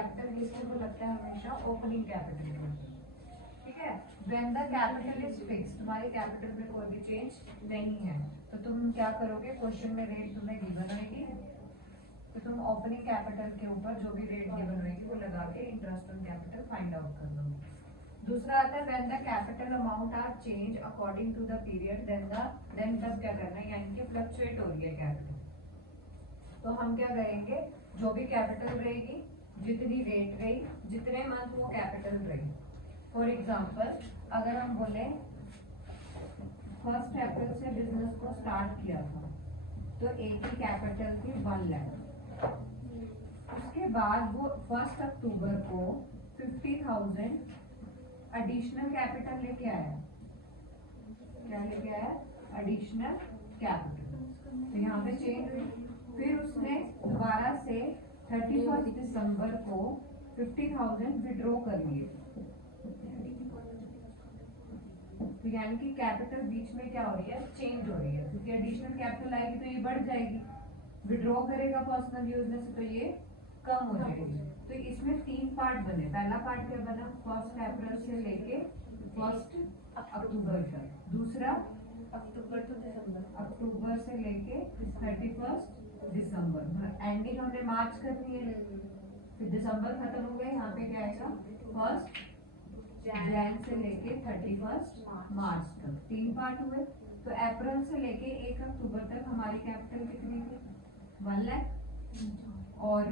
Capital किसके को लगता है हमेशा ओपनिंग कैपिटल को, ठीक है। When the capital is fix, तुम्हारी कैपिटल में कोई भी चेंज नहीं है, तो तुम क्या करोगे, क्वेश्चन में रेट तुम्हें गिवन होगी, तो तुम ओपनिंग कैपिटल के ऊपर जो भी रेट गिवन होगी वो लगा के interest on capital find out कर दोगे। दूसरा आता है when the capital amount are change according to the period, then तब क्या करना है, यानी कि फ्लक्चुएट हो रही है कैपिटल, तो हम क्या करेंगे, जो भी कैपिटल रहेगी, जितनी रेट रही, जितने मंथ वो कैपिटल रही। फॉर एग्जाम्पल अगर हम बोले 1 अप्रैल से बिजनेस को स्टार्ट किया था, तो एक ही कैपिटल थी 1 लाख। उसके बाद वो 1 अक्टूबर को 50,000 एडिशनल कैपिटल लेके आया, क्या लेके आया, एडिशनल कैपिटल, तो यहाँ पे चेंज हुई। फिर उसने दोबारा से 31 दिसंबर को 50,000 विड्रॉ कर लिए, तो यानी कि कैपिटल बीच में क्या हो रही है, चेंज हो रही है, क्योंकि एडिशनल कैपिटल आएगी तो ये बढ़ जाएगी, विड्रॉ करेगा पर्सनल यूज में से तो ये कम हो जाएगी। तो इसमें 3 पार्ट बने, पहला पार्ट क्या बना, 1 अप्रैल से लेके 1 अक्टूबर तक, दूसरा अक्टूबर से लेके 31 दिसंबर, एंडिंग हमने मार्च करनी है, फिर दिसंबर खत्म हो गए, यहाँ पे क्या आएगा 1 जैन से लेके 31 मार्च तक, 3 पार्ट हुए। तो अप्रैल से लेके 1 अक्टूबर तक हमारी कैपिटल कितनी थी, 1 लाख, और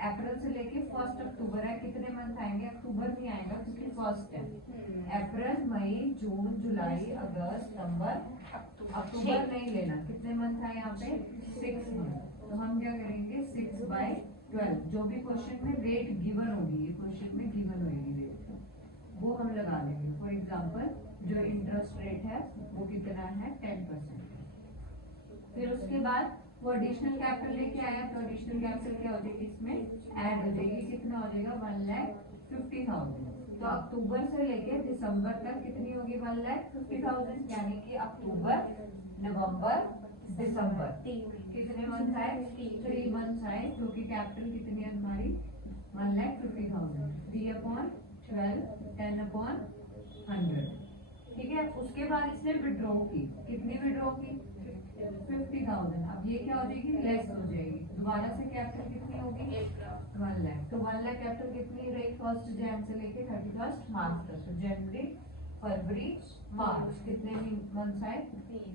अप्रैल से लेके 1 अक्टूबर है, कितने मंथ आएंगे, अक्टूबर नहीं आएगा क्योंकि 1 है, अप्रैल मई जून जुलाई अगस्त सितंबर, अक्टूबर नहीं लेना, कितने मंथ है यहाँ पे 6 मंथ, तो हम क्या करेंगे 6/12, जो भी क्वेश्चन में रेट गिवन होगी, ये क्वेश्चन में गिवन होगी रेट, वो हम लगा लेंगे। फॉर एग्जाम्पल जो इंटरेस्ट रेट है वो कितना है, 10%। फिर उसके बाद वो एडिशनल कैपिटल लेके आया, तो एडिशनल कैपिटल क्या हो जाएगी, इसमें ऐड हो जाएगी, कितना हो जाएगा 1,50,000। तो अक्टूबर से लेके दिसंबर तक कितनी होगी, 1,50,000, यानी कि अक्टूबर नवंबर दिसंबर कितने मंथ आए, 3 मंथ आए, जो कि कैपिटल कितनी है हमारी 1,50,000, 3/12 10/100, ठीक है। उसके बाद इसने विड्रॉ की, कितनी विड्रॉ की 50,000, अब ये क्या हो जाएगी, लेस हो जाएगी, दोबारा से कैपिटल कितनी होगी 1 लाख, तो 1 लाख कैपिटल कितनी रही 1 जैन से लेके 31 मार्च तक, तो जनवरी फरवरी मार्च कितने मंथ्स आए,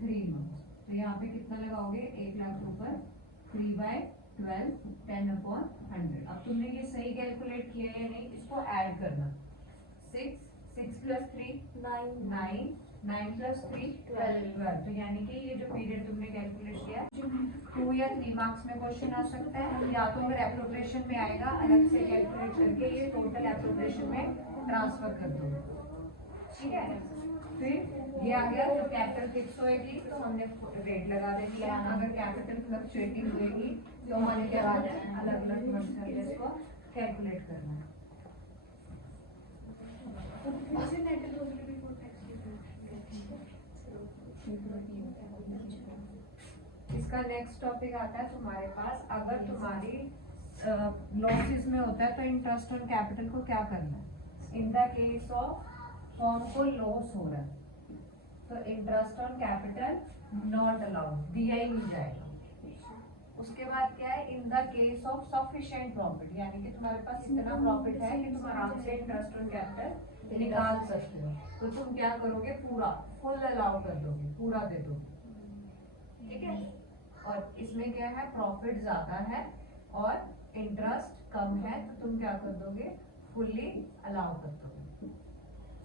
3 मंथ, तो यहाँ पे कितना लगाओगे 1 लाख के ऊपर 3/12 10/100। अब तुमने ये सही कैलकुलेट किया या नहीं, इसको ऐड करना, 6 + 3 9 9 + 3 12, तो यानी कि ये जो पीरियड तुमने कैलकुलेट किया 2 या 3 मार्क्स में क्वेश्चन आ सकता है, या तो अगर एप्रोप्रिएशन में आएगा अलग से कैलकुलेट करके ये टोटल एप्रोप्रिएशन में ट्रांसफर कर दो, ठीक है। फिर ये आ गया, तो कैपिटल फिक्स होएगी तो हमने रेट लगा देनी है, अगर कैपिटल फ्लक्चुएटिंग होएगी तो हमने क्या करना है, अलग अलग मंथ का इसको कैलकुलेट करना है। इसका नेक्स्ट टॉपिक आता है तुम्हारे पास, अगर तुम्हारी लॉसेस में होता है तो इंटरेस्ट ऑन कैपिटल को क्या करना है, in the case of form को लॉस हो रहा है तो interest on capital not allowed, दिया ही नहीं जाएगा। उसके बाद क्या है, in the case of sufficient profit, यानी कि तुम्हारे पास इतना प्रॉफिट है कि तुम आराम से इंटरेस्ट ऑन कैपिटल निकाल सकते हो, तो तुम क्या करोगे, पूरा फुल अलाउ कर दोगे, पूरा दे दोगे, ठीक है। और इसमें क्या है, प्रॉफिट ज्यादा है और इंटरेस्ट कम है, तो तुम क्या कर दोगे, फुल्ली अलाउ कर दोगे।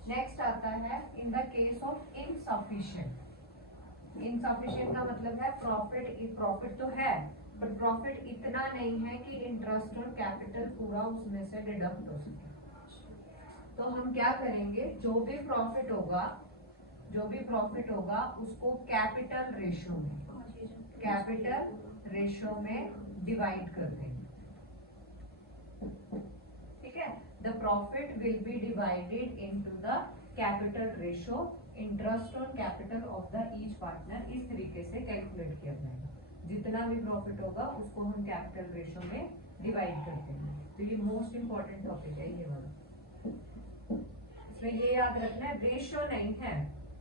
नेक्स्ट आता है in the case of insufficient, insufficient का मतलब है प्रॉफिट तो है बट प्रॉफिट इतना नहीं है कि इंटरेस्ट और कैपिटल पूरा उसमें से डिडक्ट हो सके, तो हम क्या करेंगे, जो भी प्रॉफिट होगा उसको कैपिटल रेशो में डिवाइड कर देंगे, ठीक है। The profit will be divided into the capital ratio, interest on capital of the each partner, इस तरीके से कैलकुलेट किया जाएगा। जितना भी प्रॉफिट होगा उसको हम कैपिटल रेशो में डिवाइड करते हैं। तो ये मोस्ट इंपॉर्टेंट टॉपिक है ये वाला। इसमें ये याद रखना है रेशियो नहीं है,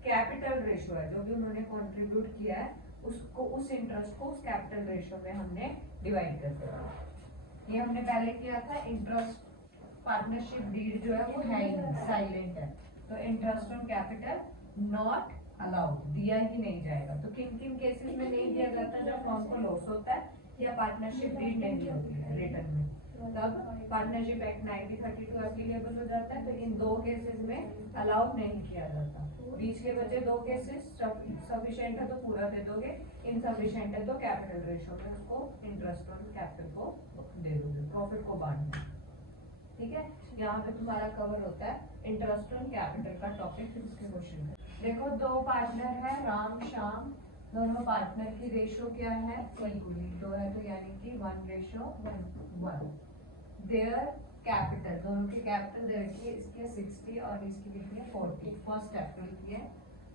कैपिटल रेशियो है। जो भी उन्होंने कंट्रीब्यूट किया है उसको, उस इंटरेस्ट को उस कैपिटल रेशियो में हमने डिवाइड कर दिया। ये हमने पहले किया था। इंटरेस्ट पार्टनरशिप डीड जो है वो है ही साइलेंट है, तो interest on capital not allowed, दिया ही नहीं जाएगा। तो किन किन केसेस में नहीं दिया जाता है? जब फर्म को लॉस होता है या पार्टनरशिप डीड नहीं होती है रिटर्न में, तब पार्टनरशिप एक्ट 1932 एप्लीकेबल हो जाता है। तो इन दो केसेस में अलाउ नहीं किया जाता। बीच के बचे दो केसेस, सफिशिएंट है तो पूरा दे दोगे, इनसफिशिएंट है तो कैपिटल रेशियो में उसको इंटरेस्ट ऑन कैपिटल को दे दोगे, प्रॉफिट को बांट दो। ठीक है, यहाँ पे तुम्हारा कवर होता है इंटरेस्ट ऑन कैपिटल का टॉपिक। फिर उसके क्वेश्चन देखो, दो पार्टनर है राम श्याम, दोनों पार्टनर की रेशियो क्या है? इक्वली, दो है तो यानी कि 1:1। देयर कैपिटल, दोनों की कैपिटल दे रखी है, इसकी 60 और इसकी कितनी है 40, फर्स्ट कैपिटल की है।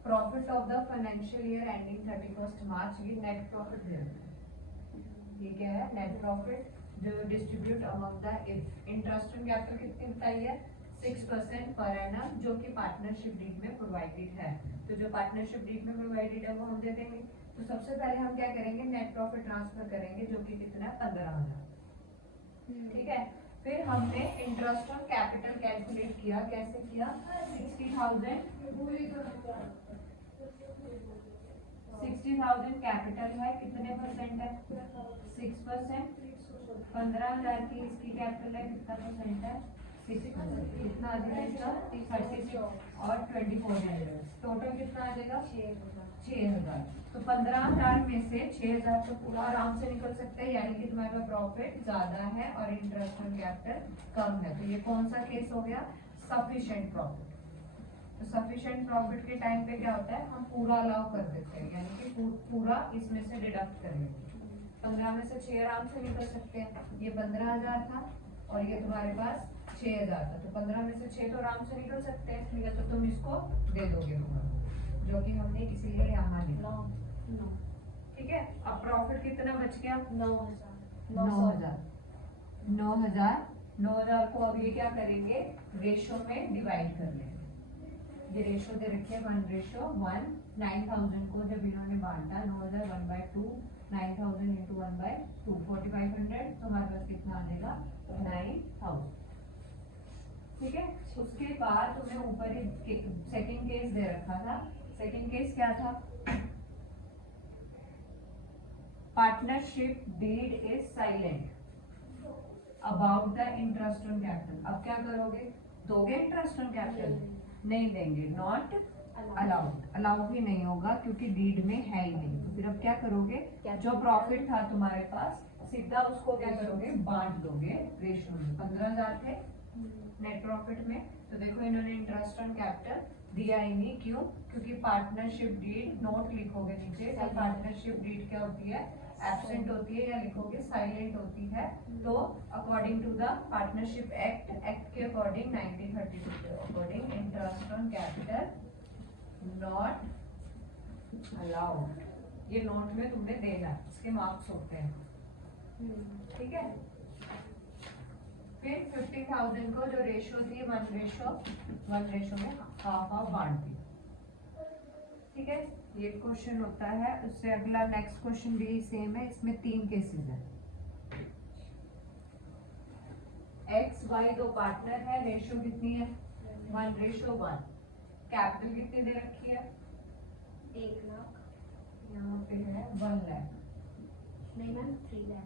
Profit of the financial year ending 31 मार्च, ये नेट प्रॉफिट दे रखा है। ये क्या है? नेट प्रॉफिट जो distribute among the interest on capital कितनी बताई है? 6% पर एनम, जो कि पार्टनरशिप डीड में प्रोवाइडेड है। तो जो पार्टनरशिप डीड में प्रोवाइडेड है वो हम दे देंगे। तो सबसे पहले हम क्या करेंगे? नेट प्रॉफिट ट्रांसफर करेंगे, जो कि कितना है? 15,000। ठीक है, फिर हमने इंटरेस्ट ऑन कैपिटल कैलकुलेट किया। कैसे किया? 60,000 कैपिटल है, कितने परसेंट है? 6%। 15,000 की इसकी कैपिटल है, कितना परसेंट है? 6%। कितना आ जाएगा? 36 और 2400, टोटल कितना आ जाएगा? 6,000। तो 15,000 में से 6,000 तो पूरा आराम से निकल सकते हैं, यानी कि तुम्हारा प्रॉफिट ज्यादा है और इंटरेस्ट ऑन कैपिटल कम है। तो ये कौन सा केस हो गया? Sufficient profit. तो सफिशिएंट प्रॉफिट के टाइम पे क्या होता है? हम पूरा अलाउ कर देते हैं, यानी कि पूरा इसमें से डिडक्ट कर लेंगे। 15 में से 6 आराम से निकल सकते हैं। ये 15,000 था और ये तुम्हारे पास 6,000 था, तो 15 में से 6 तो आराम से निकल सकते हैं, ठीक है। तो तुम इसको दे दोगे तुम्हारा, जो कि हमने इसीलिए यहाँ लिखा। ठीक है, अब प्रॉफिट कितना बच गया? 9,000। 9,000 को अब ये क्या करेंगे? रेशो में डिवाइड कर लेंगे। ये रेशो दे रखे 1:1। 9,000 को जब इन्होंने बांटा, 9,000 1/2, 9,000 इंटू 1/2, 4,500, तो हमारे पास कितना आ जाएगा? 9,000। ठीक है, उसके बाद तुम्हें ऊपर ही सेकंड केस दे रखा था। सेकंड केस क्या था? Partnership deed is silent about the interest on capital. अब क्या करोगे? दोगे इंटरेस्ट ऑन कैपिटल? नहीं देंगे, नॉट अलाउड। अलाउड भी नहीं होगा क्योंकि डीड में है ही नहीं। तो फिर अब क्या करोगे? जो प्रॉफिट था तुम्हारे पास, सीधा उसको क्या करोगे? बांट दोगे रेशियो में। 15,000 थे नेट प्रॉफिट में, तो देखो इन्होंने इंटरेस्ट ऑन कैपिटल दिया ही नहीं। क्यों? क्योंकि पार्टनरशिप डीड नोट लिखोगे नीचे। जब पार्टनरशिप डीड क्या होती है? एब्सेंट होती है, या लिखोगे साइलेंट होती है। तो according to the partnership act के अकॉर्डिंग 1932 के according interest on capital not allowed, ये नोट में तुमने देना, इसके मार्क्स होते हैं। ठीक है, फिर 50,000 को जो रेशियो थी 1:1 में हाफ बांट दी। ठीक है, ये क्वेश्चन होता है। उससे अगला नेक्स्ट क्वेश्चन भी सेम है, इसमें 3 केसेस है। एक्स वाई दो पार्टनर है, रेशियो कितनी है? 1:1। कैपिटल कितनी दे रखी है? 1 लाख। यहाँ पे है 1 लाख। नहीं मैम 3 लाख।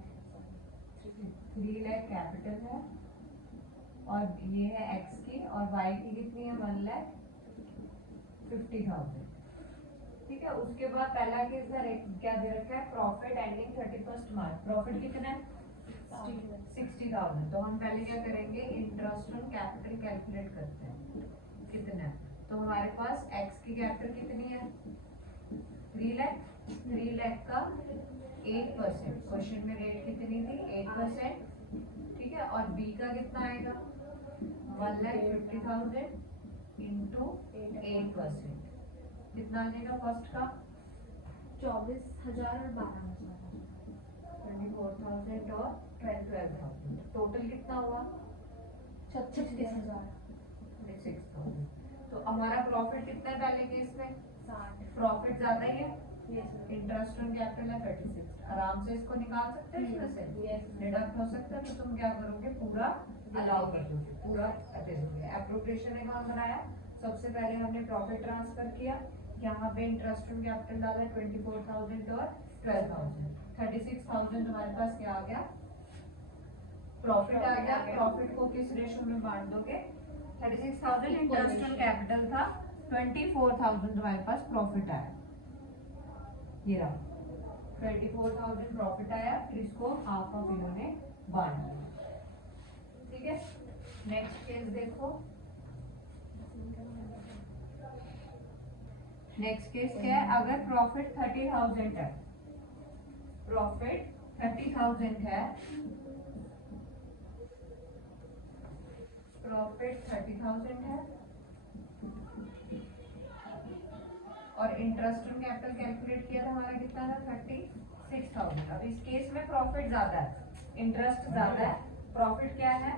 3 लाख कैपिटल है, और ये है एक्स की, और वाई की कितनी है? 1,50,000। ठीक है, उसके बाद पहला केस क्या दे रखा है? प्रॉफिट एंडिंग 31 मार्च। प्रॉफिट कितना है? 60,000। तो हम पहले क्या करेंगे? इंटरेस्ट ऑन कैपिटल कैलकुलेट करते हैं, कितना है। तो हमारे पास एक्स की कैपिटल कितनी है? 3 लाख। 3 लाख का 8%, क्वेश्चन में रेट कितनी थी? 8%। ठीक है, और बी का कितना आएगा? 1,50,000 इंटू 8%, कितना आ जाएगा? फर्स्ट का 24,000 और 12,000। 24,000 और 12,000, टोटल कितना हुआ? 36,000। 36,000। तो हमारा प्रॉफिट कितना है पहले केस में? 60। प्रॉफिट ज्यादा ही है, yes ma'am. Interest on capital है 36, आराम से इसको निकाल सकते हैं इसमें से, यस। डिडक्ट हो सकता है। तो तुम क्या करोगे, पूरा अलाउ कर दोगे, पूरा दे दोगे। एप्रोप्रिएशन अकाउंट बनाया, सबसे पहले हमने प्रॉफिट ट्रांसफर किया, यहाँ पे इंटरेस्ट ऑन कैपिटल डाला 24,000 और 12,000, 36,000 तुम्हारे पास क्या आ गया? प्रॉफिट आ गया। प्रॉफिट को किस रेशो में बांट दोगे? 36,000 इंटरेस्ट ऑन कैपिटल था, 24,000 तुम्हारे पास प्रॉफिट आया, ये रहा 24,000 प्रॉफिट आया, फिर इसको हाफ ऑफ इन्होंने बांट दिया। ठीक है, नेक्स्ट केस देखो। नेक्स्ट केस क्या है? अगर प्रॉफिट 30,000 है, प्रॉफिट 30,000 है, प्रॉफिट 30,000 है और इंटरेस्ट ऑन कैपिटल कैलकुलेट किया था हमारा कितना था? 36,000। अब इस केस में प्रॉफिट ज्यादा है, इंटरेस्ट ज्यादा है, प्रॉफिट क्या है?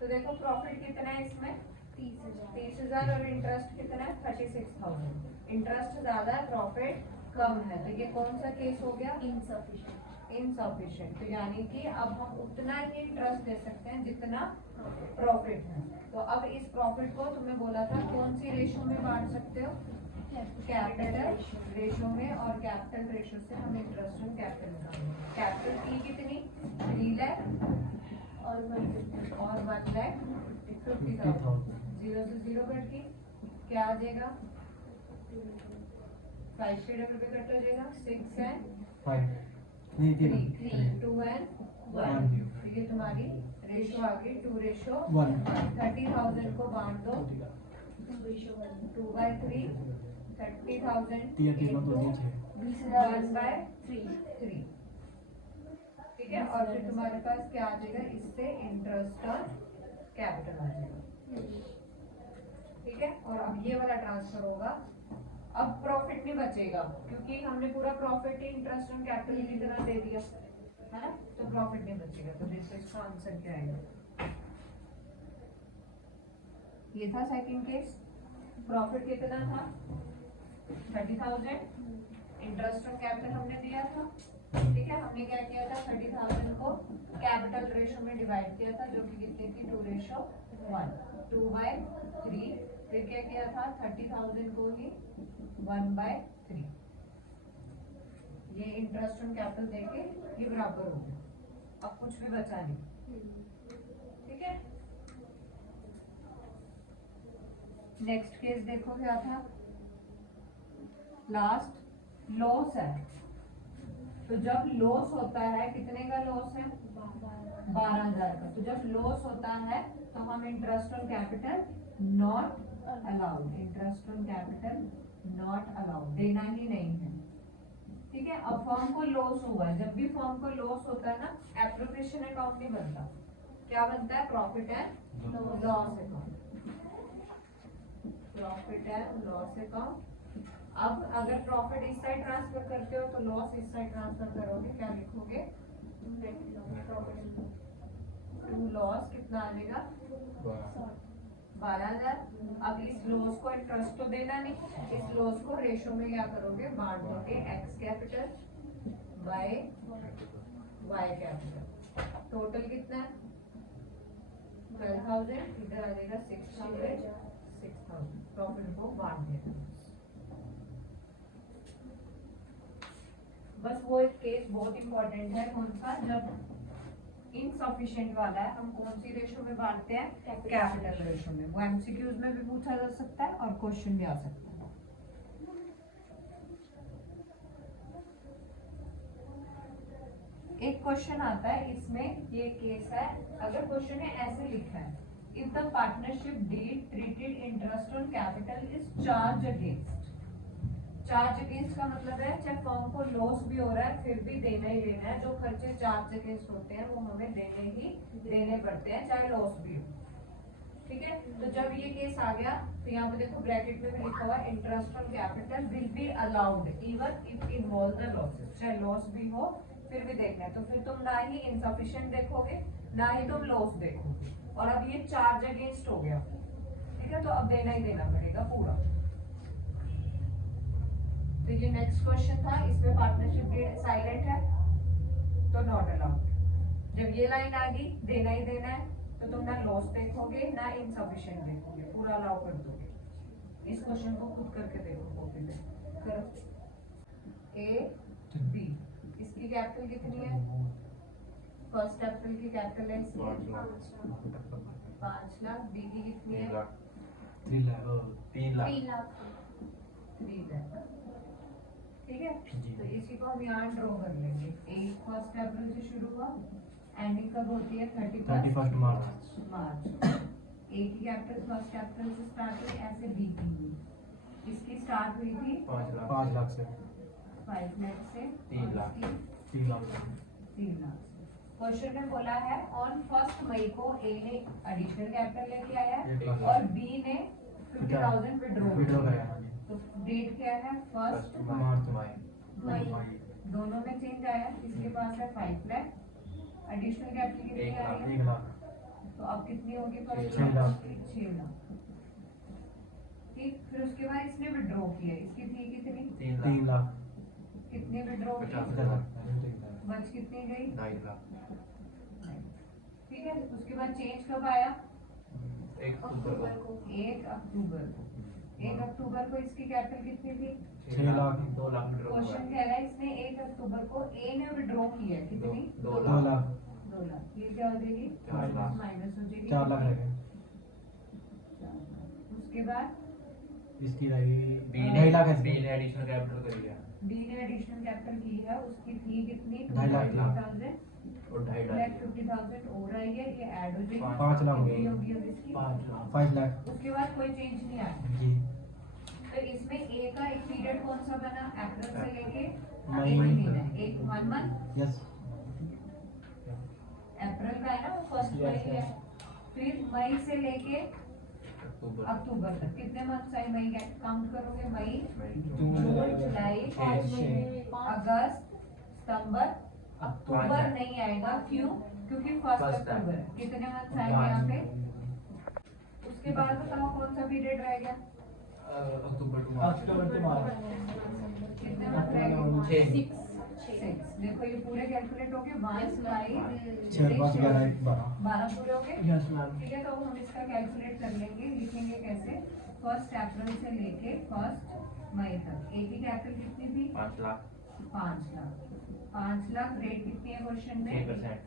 तो देखो प्रॉफिट कितना है इसमें? 30,000 और इंटरेस्ट कितना है? 36,000। इंटरेस्ट ज्यादा है, प्रॉफिट कम है, तो ये कौन सा केस हो गया? इनसफिशिएंट। तो यानी कि अब हम उतना ही इंटरेस्ट दे सकते हैं जितना प्रॉफिट है। तो अब इस प्रॉफिट को तुमने बोला था कौन सी रेशो में बांट सकते हो? कैपिटल रेशो में, और कैपिटल रेशो से हम इंटरेस्ट ऑन कैपिटल निकालेंगे। कैपिटल की कितनी? 3 लाख और 1 लाख 50,000। 0 से 0 कट की क्या आ जाएगा? 5 से डबल पे कट हो जाएगा, 6 एंड 3, 2 एंड 1। तो ये तुम्हारी रेशो आ गई 2:1। 30,000 को बांट दो 2/3, 30,000 into 1/3। ठीक है, और फिर तुम्हारे पास क्या आ जाएगा? इससे इंटरेस्ट ऑन कैपिटल आ जाएगा। ठीक है, और अब ये वाला ट्रांसफर होगा। अब प्रॉफिट नहीं बचेगा क्योंकि हमने पूरा profit he interest on capital की तरह दे दिया है ना, तो प्रॉफिट नहीं बचेगा। तो देखो इसका आंसर क्या आएगा? ये था सेकंड केस। प्रॉफिट कितना था? 30,000, इंटरेस्ट ऑन कैपिटल हमने दिया था। ठीक है, हमने क्या किया था? 30,000 को कैपिटल रेशो में डिवाइड किया था, जो कि कितने की? 2:1, 2/3। फिर क्या किया था? 30,000 को ही 1/3। ये इंटरेस्ट ऑन कैपिटल देके ये बराबर हो गया, अब कुछ भी बचा नहीं। ठीक है, नेक्स्ट केस देखो क्या था? लास्ट लॉस है। तो जब लॉस होता है, कितने का लॉस है? 12,000 का। तो जब लॉस होता है तो हम interest on capital not allowed, interest on capital not allowed, देना ही नहीं है। ठीक है, अब फर्म को लॉस हुआ, जब भी फर्म को लॉस होता है ना, एप्रोप्रिएशन अकाउंट नहीं बनता, क्या बनता है? Profit and loss account, profit and loss account. अब अगर प्रॉफिट इस साइड ट्रांसफर करते हो तो लॉस इस साइड ट्रांसफर करोगे, क्या लिखोगे? टू लॉस कितना आ जाएगा? 12,000। अब इस लॉस को इंटरेस्ट तो देना नहीं, इस लॉस को रेशो में क्या करोगे? बांट दोगे X capital by Y capital. Total कितना है? 12,000, इधर आ जाएगा 6,000। प्रॉफिट को बांट देना। बस वो एक केस बहुत इंपॉर्टेंट है, कौन सा? जब इनसफिशिएंट वाला है, हम कौन सी रेशो में बांटते हैं? कैपिटल रेशो में। वो एमसीक्यूज में भी पूछा जा सकता है और क्वेश्चन भी आ सकता है। एक क्वेश्चन आता है इसमें, ये केस है, अगर क्वेश्चन है ऐसे लिखा है, if the partnership deed treated interest on capital is charge against. Charge against का मतलब है चाहे फर्म को लॉस भी हो रहा है फिर भी देना ही देना है, जो खर्चे चार्ज अगेंस्ट होते हैं वो हमें देने पड़ते हैं चाहे लॉस भी हो। ठीक है, तो जब ये केस आ गया तो यहाँ पे देखो ब्रैकेट में भी लिखा हुआ है interest on capital will be allowed even if involve the losses, चाहे लॉस भी हो फिर भी देखना है, तो फिर तुम ना ही इनसफिशिएंट देखोगे ना ही तुम लॉस देखोगे। और अब ये चार्ज अगेंस्ट हो गया, ठीक है, तो अब देना ही देना पड़ेगा पूरा। तो ये नेक्स्ट क्वेश्चन था, इसमें पार्टनरशिप डेट साइलेंट है तो नॉट अलाउड। जब ये लाइन आ गई देना ही देना है, तो तुम ना लॉस देखोगे ना इनसफिशिएंट देखोगे, पूरा अलाउ कर दोगे। इस क्वेश्चन को खुद करके देखो कॉपी पे, करो। ए बी, इसकी कैपिटल कितनी है? फर्स्ट कैपिटल की कैपिटल है इसकी 5 लाख। बी की कितनी है? 3 लाख 3 लाख 3 लाख, ठीक है। जी। तो इसी को हम यहाँ ड्रॉ कर लेंगे। एक फर्स्ट अप्रैल से शुरू हुआ, एंडिंग कब होती है? 31 मार्च। ए की कैपिटल फर्स्ट अप्रैल से स्टार्ट हुई, ऐसे बी की हुई। इसकी स्टार्ट हुई थी 5 लाख से 5 लाख से, 3 लाख। 3 लाख से 3 लाख से। क्वेश्चन में बोला है ऑन 1 मई को ए ने एडिशनल कैपिटल लेके आया है 1 लाख और बी ने 50,000 विड्रॉ विड्रॉ करा किया। है। तो डेट क्या है? फर्स्ट मार्च मई। दोनों में चेंज आया। इसके पास है 5 लाख, एडिशनल कैपिटल कितनी आ रही 1 है? लाख। तो अब कितनी होगी फर्स्ट? 6 लाख। 6 लाख, ठीक। फिर उसके बाद इसने विड्रॉ किया, इसकी थी कितनी? 3 लाख। कितने विड्रॉ की? 50,000। बच कितनी गई? 2.5 लाख। ठीक है। उसके बाद चेंज कब आया? 1 अक्टूबर को 1 अक्टूबर को। 1 अक्टूबर को इसकी कैपिटल कितनी थी? 6 लाख। 2 लाख विड्रॉ हुआ क्वेश्चन है। कह रहा है इसने 1 अक्टूबर को ए ने विड्रॉ किया, कितनी? 2 2 लाख। लाख। 2 लाख। ये क्या हो जाएगी? 4 लाख। माइनस हो जाएगी 4 लाख रह गए। 4 लाख। उसके बाद इसकी रहेगी बी 2.5 लाख है। ने एडिशनल कैपिटल कर लिया बी ने एडिशनल कैपिटल की है, उसकी थी कितनी? 2.5 लाख। 50,000 और 2.5 लाख। लाख। 50,000 हो रही है, ये ऐड हो जाएगी 5 लाख हो कितनी गई। होगी अब इसकी? 5 लाख। 5 लाख। उसके बाद कोई चेंज नहीं आया। जी। तो इसमें ए का एक पीरियड कौन सा बना? अप्रैल से लेके मई। एक महीना, एक 1 मंथ। यस। अप्रैल का है ना, वो फर्स्ट मई है। फिर मई से लेके अक्टूबर। अक्टूबर तक कितने मंथ आए मई के? काउंट करोगे मई, जून, जून, जुलाई, छः। अगस्त, सितंबर, अक्टूबर नहीं आएगा। क्यों? क्योंकि फर्स्ट First है। अक्टूबर है। कितने मंथ आएंगे यहाँ पे? उसके बाद बताओ कौन सा पीरियड रहेगा? अक्टूबर टू मार्च। कितने मंथ रहेंगे? 6। 6। देखो ये पूरे कैलकुलेट हो गए, 1 5 6 5 11 12। 12 पूरे हो गए। Yes ma'am. ठीक है, तो हम इसका कैलकुलेट कर लेंगे। लिखेंगे कैसे? फर्स्ट अप्रैल से लेके 1 मई तक ए की कैपिटल कितनी थी? 5 लाख। 5 लाख। 5 लाख। रेट कितनी है क्वेश्चन में? 6%।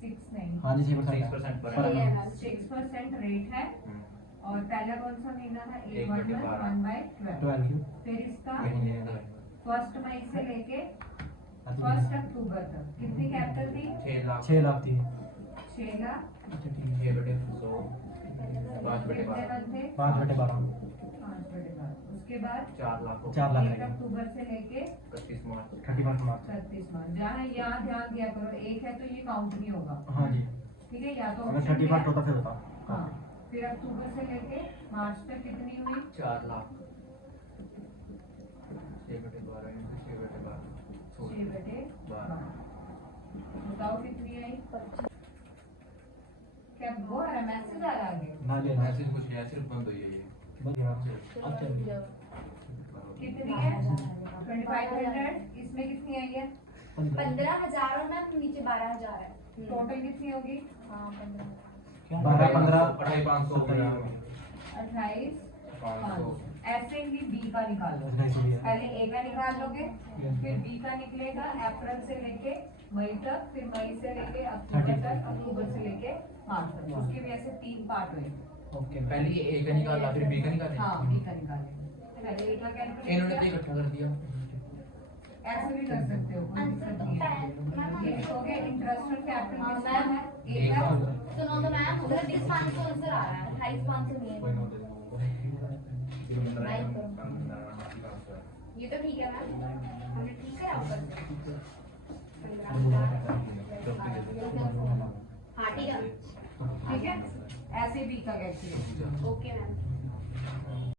6 नहीं, हाँ जी 6% 6% पर पर है। annum। 6% रेट है। और पहला कौन सा महीना था? 1 बटे 12। 1/12। 12। फिर इसका महीने का 1 मई से लेके 1 अक्टूबर तक कितनी कैपिटल थी? 6 लाख। 6 लाख थी। 6 लाख। 6 बटे 100। 5 बटे कितने 12। मंथ थे? 5 बटे 12। 5/12। उसके बाद 4 लाख। 4 लाख 1 रहेगा। अक्टूबर से लेके 31 मार्च। 31 मार्च। 36 मार्च। जहाँ यहाँ ध्यान दिया करो, एक है तो ये काउंट नहीं होगा, हाँ जी। ठीक है। या तो अगर option 31 में- होता फिर होता। हाँ। फिर अक्टूबर से लेके मार्च तक कितनी हुई? 4 लाख। 6 बटे 12 into 6 बटे 12। 6/12। बताओ कितनी आई? क्या वो आ रहा है? मैसेज आ रहा है आगे? ना लेना। मैसेज कुछ नहीं है, सिर्फ बंद हुई है ये। बस यार। अब चल। कितनी है? 2500। इसमें कितनी आई है? 15,000 और मैम नीचे 12,000 है। टोटल कितनी होगी? हाँ 15। 12 15 500 28,500। ऐसे ही बी का निकालो। ऐसा ही है। पहले ए का निकाल लोगे, फिर बी का निकलेगा अप्रैल से लेके मई तक, फिर मई से लेके अक्टूबर तक, अक्टूबर से लेके मार्च तक। उसके भी ऐसे 3 पार्ट हुए। ओके। पहले ये ए का निकाला फिर बी का निकाला। हाँ, बी का निकालेंगे। पहले ए का इन्होंने तो कैलकुलेट इकट्ठा कर दिया। ऐसे भी कर सकते हो, कोई दिक्कत नहीं है। ये हो गया इंटरेस्ट और कैपिटल कितना है? ए का सुनो तो मैम, उधर 23,500 आंसर आ रहा है, 28,500 नहीं है। ये तो ठीक है मैम, हमने ठीक है आप करते हैं। हाँ ठीक है, ठीक है। ऐसे बी का कैलकुलेट। Okay ma'am.